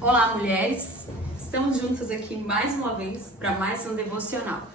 Olá, mulheres! Estamos juntas aqui mais uma vez para mais um devocional.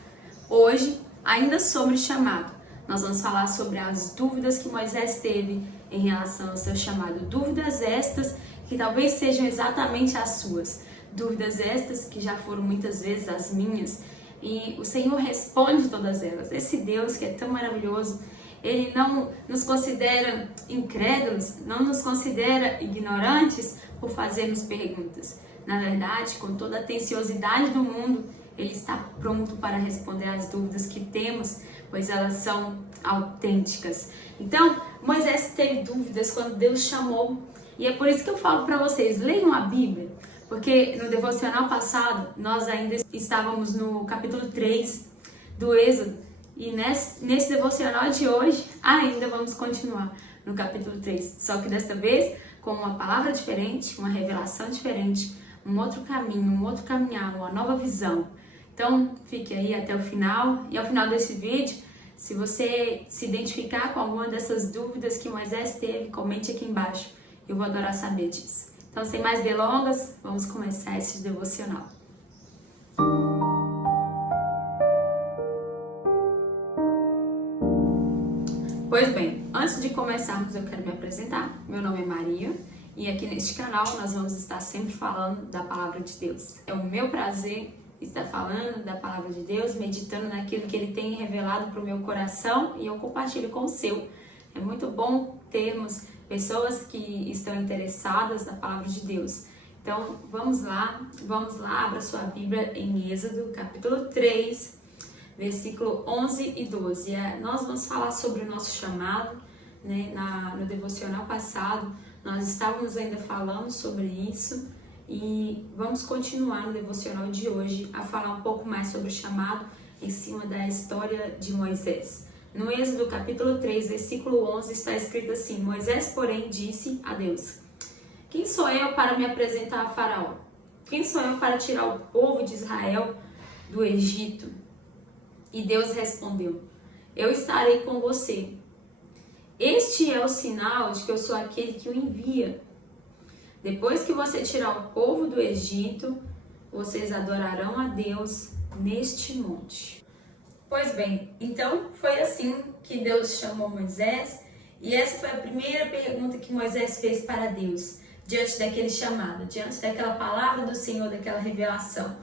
Hoje, ainda sobre chamado, nós vamos falar sobre as dúvidas que Moisés teve em relação ao seu chamado. Dúvidas estas que talvez sejam exatamente as suas. Dúvidas estas que já foram muitas vezes as minhas. E o Senhor responde todas elas. Esse Deus que é tão maravilhoso, Ele não nos considera incrédulos, não nos considera ignorantes por fazermos perguntas. Na verdade, com toda a atenciosidade do mundo, Ele está pronto para responder às dúvidas que temos, pois elas são autênticas. Então, Moisés teve dúvidas quando Deus chamou, e é por isso que eu falo para vocês, leiam a Bíblia, porque no devocional passado, nós ainda estávamos no capítulo 3 do Êxodo, e nesse devocional de hoje, ainda vamos continuar no capítulo 3, só que desta vez com uma palavra diferente, uma revelação diferente, um outro caminho, um outro caminhar, uma nova visão. Então, fique aí até o final, e ao final desse vídeo, se você se identificar com alguma dessas dúvidas que Moisés teve, comente aqui embaixo, eu vou adorar saber disso. Então, sem mais delongas, vamos começar esse devocional. Pois bem, antes de começarmos, eu quero me apresentar. Meu nome é Maria e aqui neste canal nós vamos estar sempre falando da Palavra de Deus. É o meu prazer estar falando da Palavra de Deus, meditando naquilo que Ele tem revelado para o meu coração e eu compartilho com o seu. É muito bom termos pessoas que estão interessadas na Palavra de Deus. Então, vamos lá, abra sua Bíblia em Êxodo, capítulo 3, versículo 11 e 12. Nós vamos falar sobre o nosso chamado, né? No devocional passado, nós estávamos ainda falando sobre isso e vamos continuar no devocional de hoje a falar um pouco mais sobre o chamado em cima da história de Moisés. No Êxodo capítulo 3, versículo 11, está escrito assim: Moisés, porém, disse a Deus: quem sou eu para me apresentar a Faraó? Quem sou eu para tirar o povo de Israel do Egito? E Deus respondeu: eu estarei com você. Este é o sinal de que eu sou aquele que o envia. Depois que você tirar o povo do Egito, vocês adorarão a Deus neste monte. Pois bem, então foi assim que Deus chamou Moisés, e essa foi a primeira pergunta que Moisés fez para Deus, diante daquele chamado, diante daquela palavra do Senhor, daquela revelação.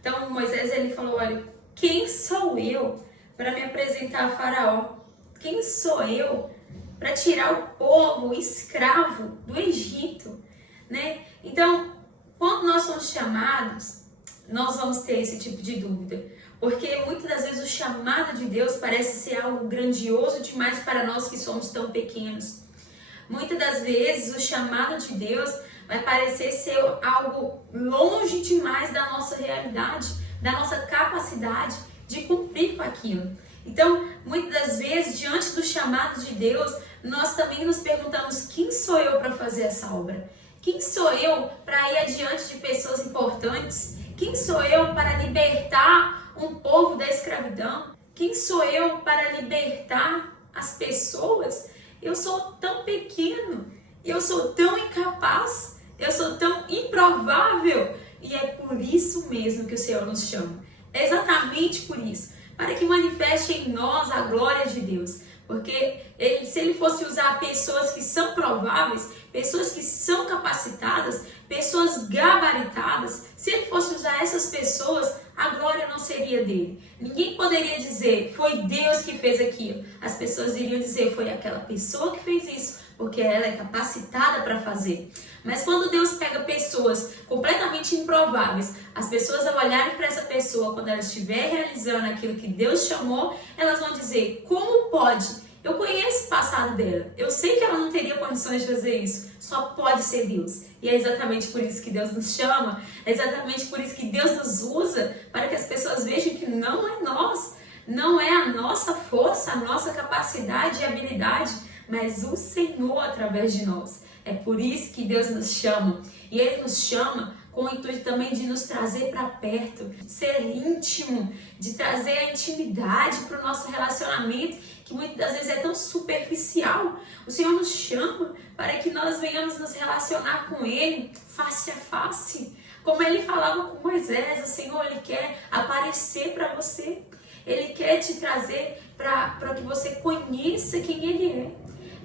Então Moisés, ele falou: olha, quem sou eu para me apresentar a Faraó? Quem sou eu para tirar o povo escravo do Egito? Né? Então, quando nós somos chamados, nós vamos ter esse tipo de dúvida. Porque muitas das vezes o chamado de Deus parece ser algo grandioso demais para nós que somos tão pequenos. Muitas das vezes o chamado de Deus vai parecer ser algo longe demais da nossa realidade, da nossa capacidade de cumprir com aquilo. Então, muitas das vezes, diante do chamado de Deus, nós também nos perguntamos: quem sou eu para fazer essa obra? Quem sou eu para ir adiante de pessoas importantes? Quem sou eu para libertar um povo da escravidão? Quem sou eu para libertar as pessoas? Eu sou tão pequeno, eu sou tão incapaz, eu sou tão improvável. E é por isso mesmo que o Senhor nos chama. É exatamente por isso. Para que manifeste em nós a glória de Deus. Porque se Ele fosse usar pessoas que são prováveis, pessoas que são capacitadas, pessoas gabaritadas, se Ele fosse usar essas pessoas, a glória não seria dele. Ninguém poderia dizer: foi Deus que fez aquilo. As pessoas iriam dizer: foi aquela pessoa que fez isso, porque ela é capacitada para fazer. Mas quando Deus pega pessoas completamente improváveis, as pessoas ao olharem para essa pessoa, quando ela estiver realizando aquilo que Deus chamou, elas vão dizer: como pode? Eu conheço o passado dela, eu sei que ela não teria condições de fazer isso, só pode ser Deus. E é exatamente por isso que Deus nos chama, é exatamente por isso que Deus nos usa, para que as pessoas vejam que não é nós, não é a nossa força, a nossa capacidade e habilidade, mas o Senhor através de nós. É por isso que Deus nos chama, e Ele nos chama com o intuito também de nos trazer para perto, de ser íntimo, de trazer a intimidade para o nosso relacionamento, que muitas das vezes é tão superficial. O Senhor nos chama para que nós venhamos nos relacionar com Ele face a face. Como ele falava com Moisés, o Senhor, ele quer aparecer para você. Ele quer te trazer para que você conheça quem ele é.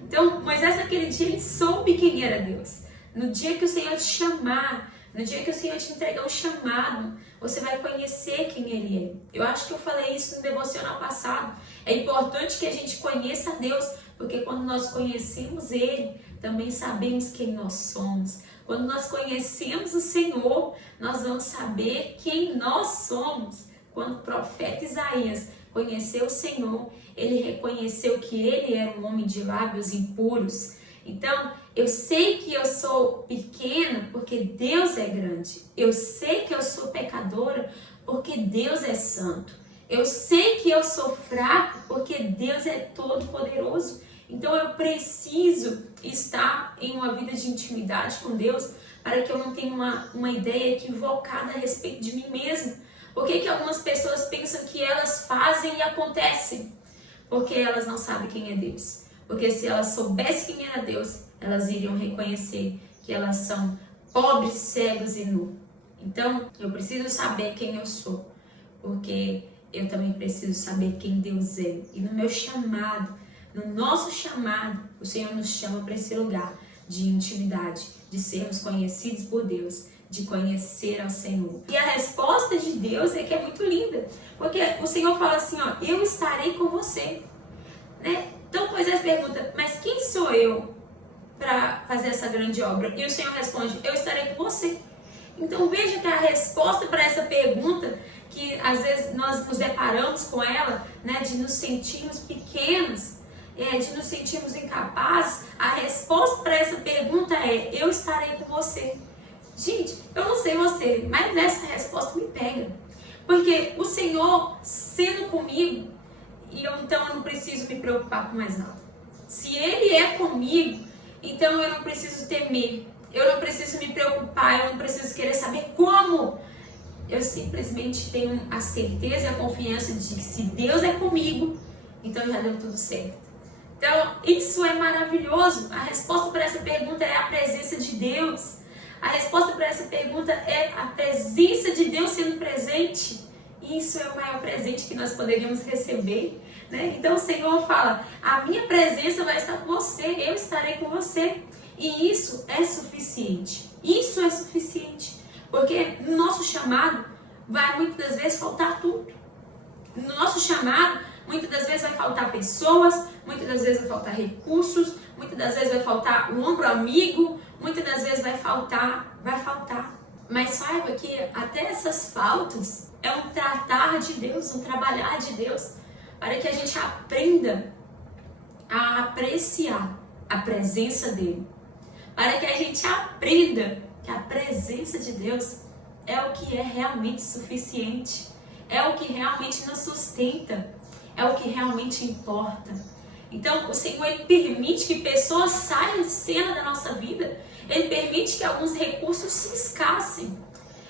Então, Moisés naquele dia, ele soube quem era Deus. No dia que o Senhor te chamar, no dia que o Senhor te entregar um chamado, você vai conhecer quem ele é. Eu acho que eu falei isso no devocional passado. É importante que a gente conheça a Deus, porque quando nós conhecemos ele, também sabemos quem nós somos. Quando nós conhecemos o Senhor, nós vamos saber quem nós somos. Quando o profeta Isaías conheceu o Senhor, ele reconheceu que ele era um homem de lábios impuros. Então, eu sei que eu sou pequena porque Deus é grande. Eu sei que eu sou pecadora porque Deus é santo. Eu sei que eu sou fraca porque Deus é todo poderoso. Então eu preciso estar em uma vida de intimidade com Deus para que eu não tenha uma ideia equivocada a respeito de mim mesma. Por que algumas pessoas pensam que elas fazem e acontecem? Porque elas não sabem quem é Deus. Porque se elas soubessem quem era Deus, elas iriam reconhecer que elas são pobres, cegos e nus. Então, eu preciso saber quem eu sou, porque eu também preciso saber quem Deus é. E no meu chamado, no nosso chamado, o Senhor nos chama para esse lugar de intimidade, de sermos conhecidos por Deus, de conhecer ao Senhor. E a resposta de Deus é que é muito linda, porque o Senhor fala assim, ó, eu estarei com você, né? Então Moisés pergunta, mas quem sou eu para fazer essa grande obra? E o Senhor responde, eu estarei com você. Então veja que a resposta para essa pergunta, que às vezes nós nos deparamos com ela, né, de nos sentirmos pequenos, de nos sentirmos incapazes, a resposta para essa pergunta é, eu estarei com você. Gente, eu não sei você, mas essa resposta me pega. Porque o Senhor sendo comigo, então eu não preciso me preocupar com mais nada. Se Ele é comigo, então eu não preciso temer. Eu não preciso me preocupar, eu não preciso querer saber como. Eu simplesmente tenho a certeza e a confiança de que se Deus é comigo, então já deu tudo certo. Então, isso é maravilhoso. A resposta para essa pergunta é a presença de Deus. A resposta para essa pergunta é a presença de Deus sendo presente. E isso é o maior presente que nós poderíamos receber, né? Então o Senhor fala, a minha presença vai estar com você, eu estarei com você. E isso é suficiente. Isso é suficiente. Porque no nosso chamado vai muitas das vezes faltar tudo. No nosso chamado, muitas das vezes vai faltar pessoas, muitas das vezes vai faltar recursos, muitas das vezes vai faltar o ombro amigo, muitas das vezes vai faltar. Mas saiba que até essas faltas é um tratar de Deus, um trabalhar de Deus, para que a gente aprenda a apreciar a presença dele. Para que a gente aprenda que a presença de Deus é o que é realmente suficiente, é o que realmente nos sustenta, é o que realmente importa. Então, o Senhor, Ele permite que pessoas saiam de cena da nossa vida, Ele permite que alguns recursos se escassem,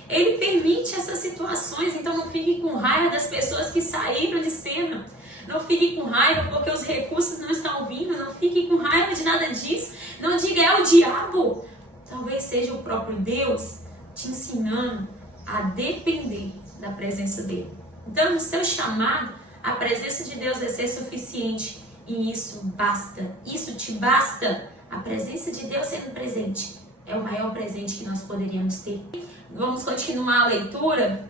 Ele permite essas situações. Então não fique com raiva das pessoas que saíram de cena, não fique com raiva porque os recursos não estão vindo, não fique com raiva de nada disso, não diga é o diabo, talvez seja o próprio Deus te ensinando a depender da presença dele. Então no seu chamado, a presença de Deus vai ser suficiente. E isso basta, isso te basta. A presença de Deus sendo presente é o maior presente que nós poderíamos ter. Vamos continuar a leitura.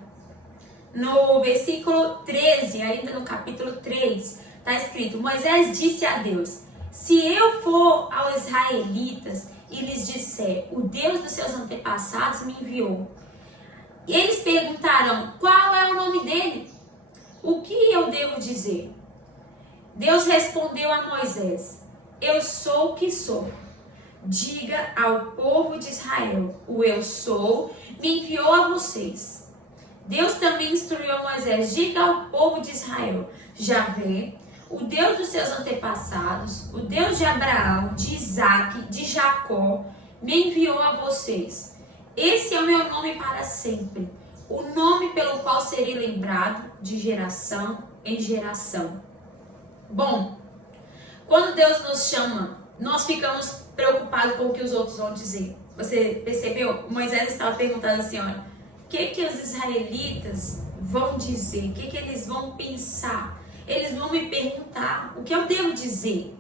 No versículo 13, ainda no capítulo 3, está escrito, Moisés disse a Deus, se eu for aos israelitas e lhes disser, o Deus dos seus antepassados me enviou, e eles perguntarão, qual é o nome dele? O que eu devo dizer? Deus respondeu a Moisés, eu sou o que sou. Diga ao povo de Israel, o eu sou me enviou a vocês. Deus também instruiu a Moisés, diga ao povo de Israel, Javé, o Deus dos seus antepassados, o Deus de Abraão, de Isaque, de Jacó, me enviou a vocês. Esse é o meu nome para sempre, o nome pelo qual serei lembrado de geração em geração. Bom, quando Deus nos chama, nós ficamos preocupado com o que os outros vão dizer. Você percebeu? Moisés estava perguntando assim, olha, o que os israelitas vão dizer? O que eles vão pensar? Eles vão me perguntar o que eu devo dizer.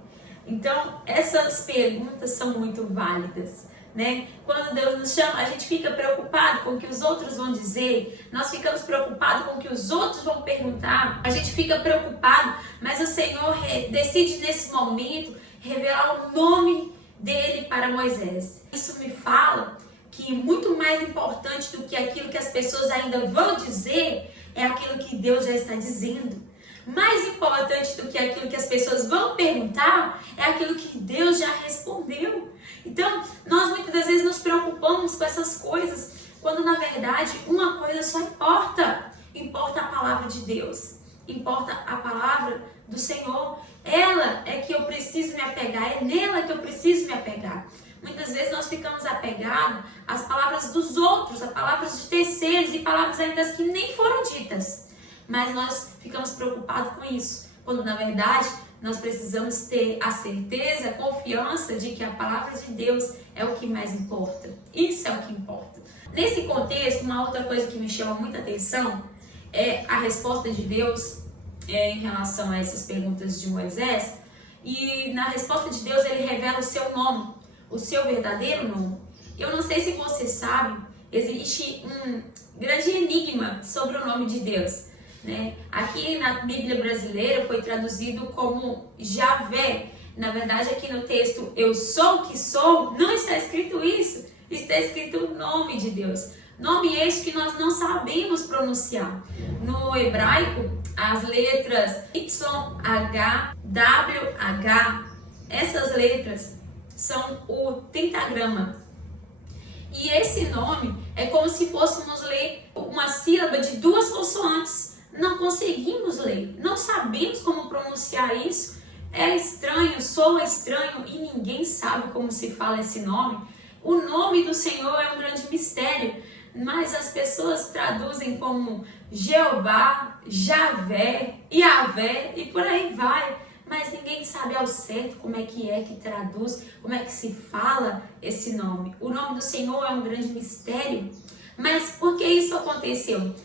Então, essas perguntas são muito válidas, né? Quando Deus nos chama, a gente fica preocupado com o que os outros vão dizer, nós ficamos preocupados com o que os outros vão perguntar, a gente fica preocupado, mas o Senhor decide nesse momento revelar o nome dele para Moisés. Isso me fala que muito mais importante do que aquilo que as pessoas ainda vão dizer é aquilo que Deus já está dizendo. Mais importante do que aquilo que as pessoas vão perguntar é aquilo que Deus já respondeu. Então, nós muitas das vezes nos preocupamos com essas coisas, quando na verdade uma coisa só importa. Importa a palavra de Deus, importa a palavra do Senhor. Ela é que eu preciso me apegar, é nela que eu preciso me apegar. Muitas vezes nós ficamos apegados às palavras dos outros, a palavras de terceiros e palavras ainda que nem foram ditas. Mas nós ficamos preocupados com isso, quando na verdade nós precisamos ter a certeza, a confiança de que a palavra de Deus é o que mais importa. Isso é o que importa. Nesse contexto, uma outra coisa que me chama muita atenção é a resposta de Deus em relação a essas perguntas de Moisés. E na resposta de Deus ele revela o seu nome, o seu verdadeiro nome. Eu não sei se você sabe, existe um grande enigma sobre o nome de Deus. Né? Aqui na Bíblia brasileira foi traduzido como Javé. Na verdade, aqui no texto eu sou o que sou, não está escrito isso. Está escrito o nome de Deus. Nome este que nós não sabemos pronunciar. No hebraico, as letras Y, H, W, H, essas letras são o pentagrama. E esse nome é como se fôssemos ler uma sílaba de duas consoantes. Não conseguimos ler, não sabemos como pronunciar isso, é estranho, soa estranho e ninguém sabe como se fala esse nome. O nome do Senhor é um grande mistério, mas as pessoas traduzem como Jeová, Javé, Iavé e por aí vai. Mas ninguém sabe ao certo como é que traduz, como é que se fala esse nome. O nome do Senhor é um grande mistério, mas por que isso aconteceu?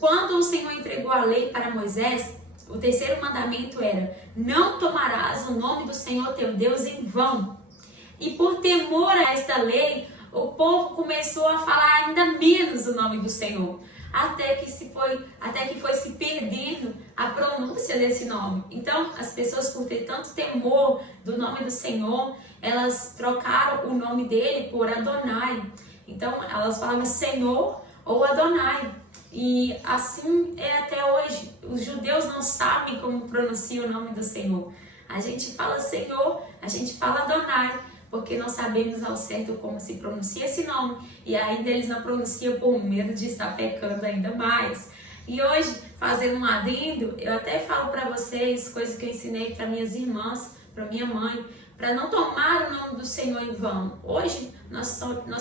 Quando o Senhor entregou a lei para Moisés, o terceiro mandamento era: não tomarás o nome do Senhor teu Deus em vão. E por temor a esta lei, o povo começou a falar ainda menos o nome do Senhor, até que foi se perdendo a pronúncia desse nome. Então, as pessoas, por ter tanto temor do nome do Senhor, elas trocaram o nome dele por Adonai. Então, elas falavam Senhor ou Adonai. E assim é até hoje. Os judeus não sabem como pronuncia o nome do Senhor. A gente fala Senhor, a gente fala Adonai, porque não sabemos ao certo como se pronuncia esse nome. E ainda eles não pronunciam por medo de estar pecando ainda mais. E hoje, fazendo um adendo, eu até falo para vocês coisas que eu ensinei para minhas irmãs, para minha mãe, para não tomar o nome do Senhor em vão. Hoje, nós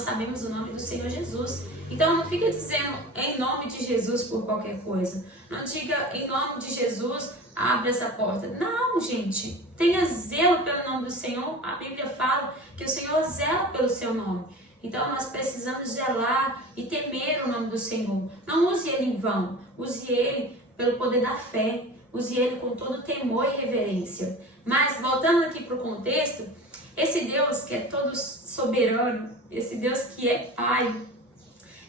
sabemos o nome do Senhor Jesus. Então, não fica dizendo em nome de Jesus por qualquer coisa. Não diga em nome de Jesus, abre essa porta. Não, gente. Tenha zelo pelo nome do Senhor. A Bíblia fala que o Senhor zela pelo seu nome. Então, nós precisamos zelar e temer o nome do Senhor. Não use ele em vão. Use ele pelo poder da fé. Use ele com todo temor e reverência. Mas, voltando aqui para o contexto, esse Deus que é todo soberano, esse Deus que é Pai,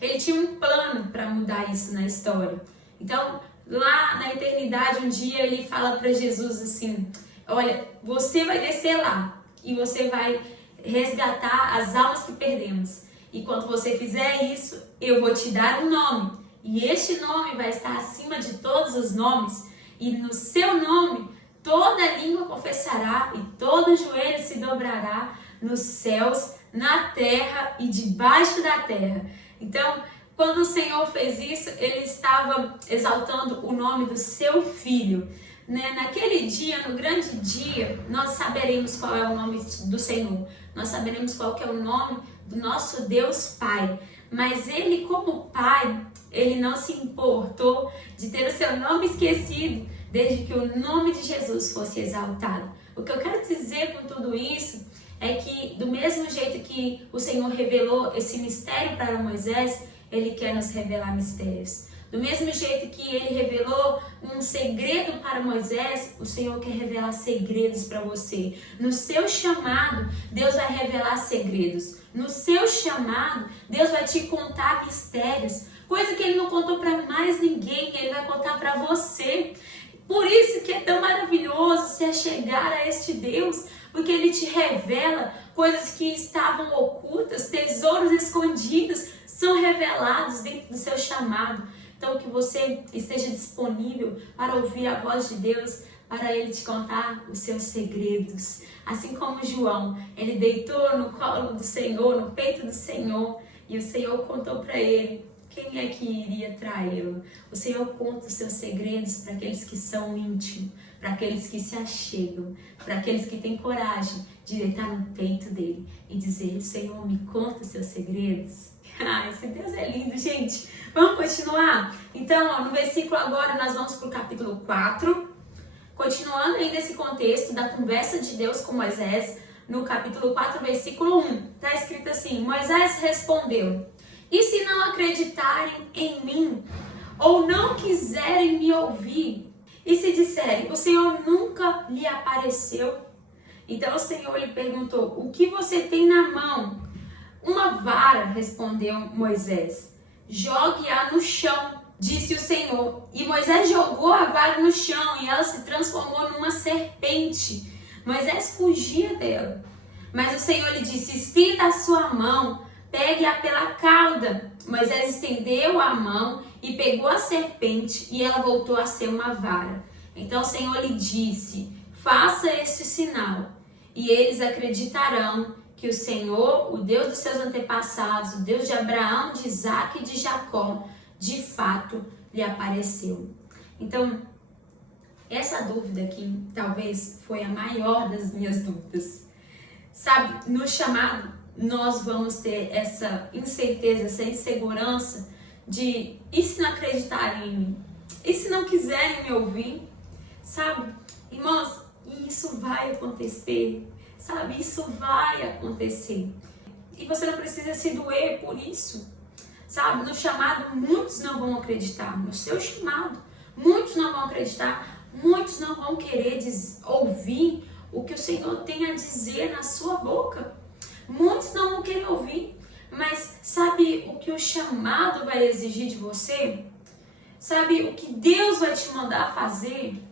ele tinha um plano para mudar isso na história. Então, lá na eternidade, um dia ele fala para Jesus assim: olha, você vai descer lá e você vai resgatar as almas que perdemos. E quando você fizer isso, eu vou te dar um nome. E este nome vai estar acima de todos os nomes. E no seu nome, toda língua confessará e todo joelho se dobrará nos céus, na terra e debaixo da terra. Então, quando o Senhor fez isso, ele estava exaltando o nome do seu Filho. Naquele dia, no grande dia, nós saberemos qual é o nome do Senhor. Nós saberemos qual que é o nome do nosso Deus Pai. Mas ele, como Pai, ele não se importou de ter o seu nome esquecido, desde que o nome de Jesus fosse exaltado. O que eu quero dizer com tudo isso é que do mesmo jeito que o Senhor revelou esse mistério para Moisés, Ele quer nos revelar mistérios. Do mesmo jeito que Ele revelou um segredo para Moisés, o Senhor quer revelar segredos para você. No seu chamado, Deus vai revelar segredos. No seu chamado, Deus vai te contar mistérios. Coisa que Ele não contou para mais ninguém, Ele vai contar para você. Por isso que é tão maravilhoso se achegar a este Deus, porque Ele te revela coisas que estavam ocultas, tesouros escondidos, são revelados dentro do seu chamado. Então que você esteja disponível para ouvir a voz de Deus, para Ele te contar os seus segredos. Assim como João, ele deitou no colo do Senhor, no peito do Senhor, e o Senhor contou para ele quem é que iria traí-lo. O Senhor conta os seus segredos para aqueles que são íntimos, para aqueles que se achegam, para aqueles que têm coragem de deitar no peito dele e dizer: Senhor, me conta os seus segredos. Esse Deus é lindo, gente. Vamos continuar? Então, no versículo agora, nós vamos para o capítulo 4. Continuando aí nesse contexto da conversa de Deus com Moisés, no capítulo 4, versículo 1. Está escrito assim: Moisés respondeu: e se não acreditarem em mim, ou não quiserem me ouvir, e se disserem: o Senhor nunca lhe apareceu? Então o Senhor lhe perguntou: o que você tem na mão? Uma vara, respondeu Moisés. Jogue-a no chão, disse o Senhor. E Moisés jogou a vara no chão e ela se transformou numa serpente. Moisés fugia dela. Mas o Senhor lhe disse: estenda a sua mão, pegue-a pela cauda. Moisés estendeu a mão e pegou a serpente e ela voltou a ser uma vara. Então o Senhor lhe disse: faça este sinal e eles acreditarão que o Senhor, o Deus dos seus antepassados, o Deus de Abraão, de Isaac e de Jacó, de fato lhe apareceu. Então, essa dúvida aqui talvez foi a maior das minhas dúvidas. Sabe, no chamado, nós vamos ter essa incerteza, essa insegurança de: e se não acreditarem em mim? E se não quiserem me ouvir? Sabe, irmãos, isso vai acontecer. Sabe, isso vai acontecer. E você não precisa se doer por isso. Sabe, no chamado, muitos não vão acreditar. No seu chamado, muitos não vão acreditar. Muitos não vão querer ouvir o que o Senhor tem a dizer na sua boca. Muitos não vão querer ouvir. Mas sabe o que o chamado vai exigir de você? Sabe o que Deus vai te mandar fazer?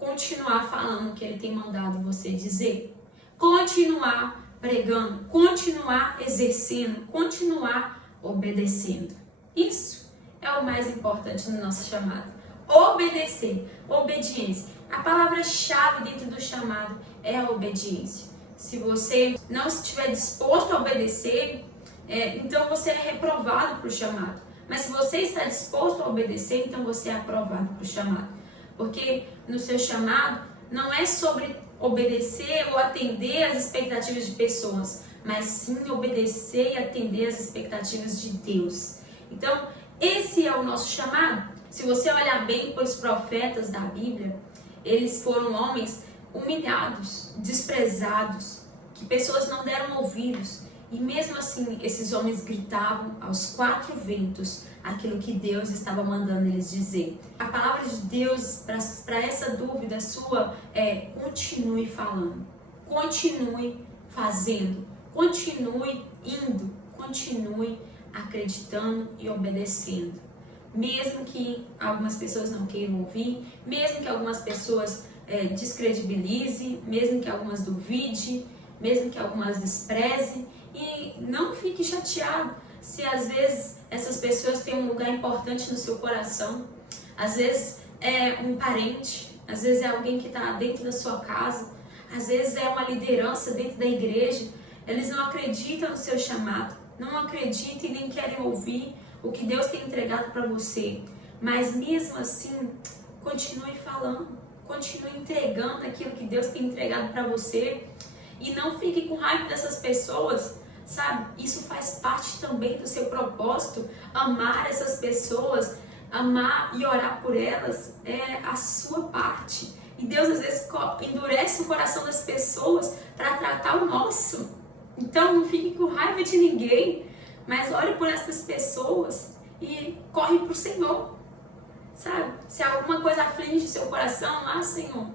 Continuar falando o que Ele tem mandado você dizer. Continuar pregando, continuar exercendo, continuar obedecendo. Isso é o mais importante no nosso chamado. Obedecer, obediência. A palavra-chave dentro do chamado é a obediência. Se você não estiver disposto a obedecer, então você é reprovado para o chamado. Mas se você está disposto a obedecer, então você é aprovado para o chamado. Porque no seu chamado não é sobre obedecer ou atender às expectativas de pessoas, mas sim obedecer e atender às expectativas de Deus. Então, esse é o nosso chamado. Se você olhar bem para os profetas da Bíblia, eles foram homens humilhados, desprezados, que pessoas não deram ouvidos. E mesmo assim, esses homens gritavam aos quatro ventos aquilo que Deus estava mandando eles dizer. A palavra de Deus para essa dúvida sua é: continue falando, continue fazendo, continue indo, continue acreditando e obedecendo. Mesmo que algumas pessoas não queiram ouvir, mesmo que algumas pessoas descredibilizem, mesmo que algumas duvidem, mesmo que algumas desprezem. E não fique chateado se às vezes essas pessoas têm um lugar importante no seu coração. Às vezes é um parente, às vezes é alguém que está dentro da sua casa, às vezes é uma liderança dentro da igreja. Eles não acreditam no seu chamado, não acreditam e nem querem ouvir o que Deus tem entregado para você. Mas mesmo assim, continue falando, continue entregando aquilo que Deus tem entregado para você. E não fique com raiva dessas pessoas, sabe? Isso faz parte também do seu propósito. Amar essas pessoas, amar e orar por elas é a sua parte. E Deus às vezes endurece o coração das pessoas para tratar o nosso. Então não fique com raiva de ninguém, mas ore por essas pessoas e corre para o Senhor, sabe? Se alguma coisa aflige o seu coração, Senhor,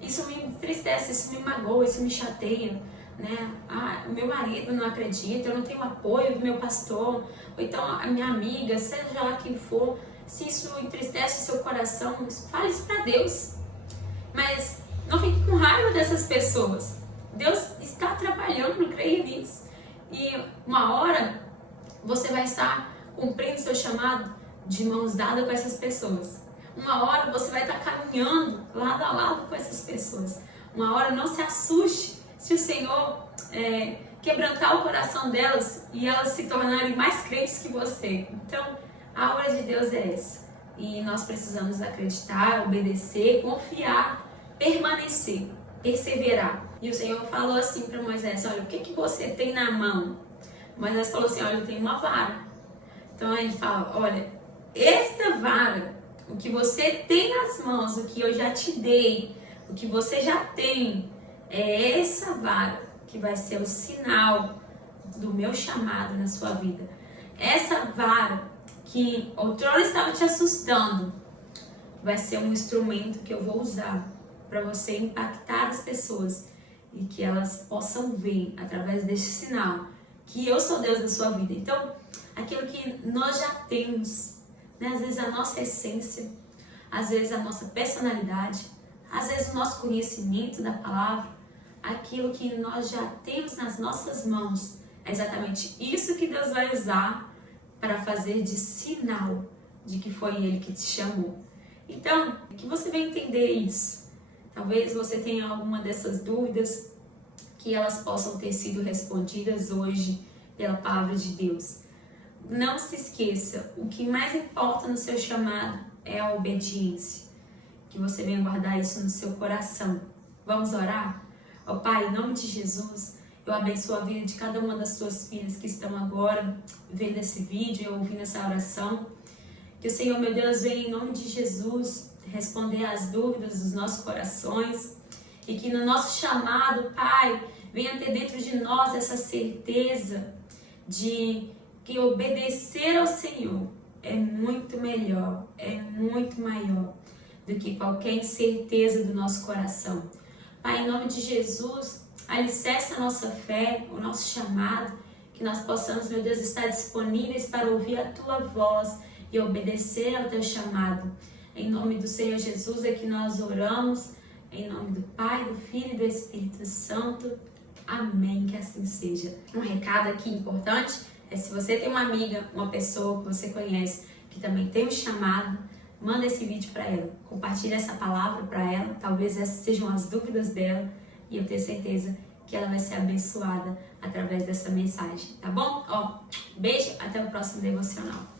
isso me entristece, isso me magoa, isso me chateia, né? O meu marido não acredita, eu não tenho apoio do meu pastor, ou então a minha amiga, seja lá quem for, se isso entristece o seu coração, fale isso para Deus. Mas não fique com raiva dessas pessoas. Deus está trabalhando, creia nisso. E uma hora você vai estar cumprindo seu chamado de mãos dadas com essas pessoas. Uma hora você vai estar caminhando lado a lado com essas pessoas. Uma hora não se assuste se o Senhor quebrantar o coração delas e elas se tornarem mais crentes que você. Então, a hora de Deus é essa. E nós precisamos acreditar, obedecer, confiar, permanecer, perseverar. E o Senhor falou assim para Moisés: olha, o que você tem na mão? Moisés falou assim: olha, eu tenho uma vara. Então ele fala: olha, esta vara, o que você tem nas mãos, o que eu já te dei, o que você já tem, é essa vara que vai ser o sinal do meu chamado na sua vida. Essa vara que outrora estava te assustando, vai ser um instrumento que eu vou usar para você impactar as pessoas e que elas possam ver através deste sinal que eu sou Deus da sua vida. Então, aquilo que nós já temos, né? Às vezes a nossa essência, às vezes a nossa personalidade, às vezes o nosso conhecimento da palavra, aquilo que nós já temos nas nossas mãos, é exatamente isso que Deus vai usar para fazer de sinal de que foi Ele que te chamou. Então, que você venha entender isso. Talvez você tenha alguma dessas dúvidas, que elas possam ter sido respondidas hoje pela palavra de Deus. Não se esqueça, o que mais importa no seu chamado é a obediência. Que você venha guardar isso no seu coração. Vamos orar? Ó Pai, em nome de Jesus, eu abençoo a vida de cada uma das suas filhas que estão agora vendo esse vídeo e ouvindo essa oração. Que o Senhor, meu Deus, venha em nome de Jesus responder às dúvidas dos nossos corações e que no nosso chamado, Pai, venha ter dentro de nós essa certeza de que obedecer ao Senhor é muito melhor, é muito maior do que qualquer incerteza do nosso coração. Pai, em nome de Jesus, alicerce a nossa fé, o nosso chamado, que nós possamos, meu Deus, estar disponíveis para ouvir a Tua voz e obedecer ao Teu chamado. Em nome do Senhor Jesus é que nós oramos, em nome do Pai, do Filho e do Espírito Santo. Amém, que assim seja. Um recado aqui importante é: se você tem uma amiga, uma pessoa que você conhece que também tem um chamado, manda esse vídeo para ela, compartilha essa palavra para ela, talvez essas sejam as dúvidas dela e eu tenho certeza que ela vai ser abençoada através dessa mensagem, tá bom? Beijo, até o próximo devocional.